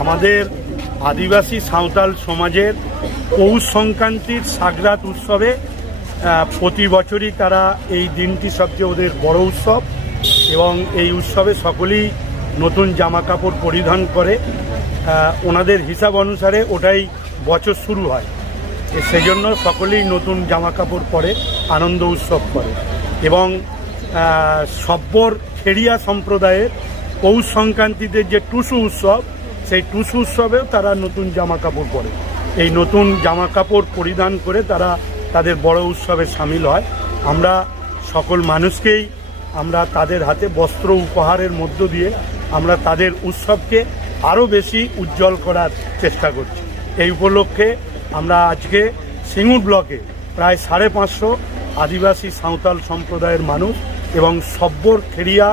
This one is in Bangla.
আমাদের আদিবাসী সাঁওতাল সমাজের পৌষ সংক্রান্তির সাগরাত উৎসবে প্রতি বছরই তারা এই দিনটি সবচেয়ে ওদের বড় উৎসব এবং এই উৎসবে সকলেই নতুন জামা কাপড় পরিধান করে। ওনাদের হিসাব অনুসারে ওটাই বছর শুরু হয়। এ সেই জন্য সকলেই নতুন জামা কাপড় পরে আনন্দ উৎসব করে এবং সব্বর খেড়িয়া সম্প্রদায়ের পৌষ সংক্রান্তিতে যে টুসু উৎসব, সেই টুসু উৎসবেও তারা নতুন জামা কাপড় পরে। এই নতুন জামা কাপড় পরিধান করে তারা তাদের বড় উৎসবে সামিল হয়। আমরা সকল মানুষকেই, আমরা তাদের হাতে বস্ত্র উপহারের মধ্য দিয়ে আমরা তাদের উৎসবকে আরও বেশি উজ্জ্বল করার চেষ্টা করছি। এই উপলক্ষে আমরা আজকে সিঙ্গুর ব্লকে প্রায় সাড়ে পাঁচশো আদিবাসী সাঁওতাল সম্প্রদায়ের মানুষ এবং সব্বর খেরিয়া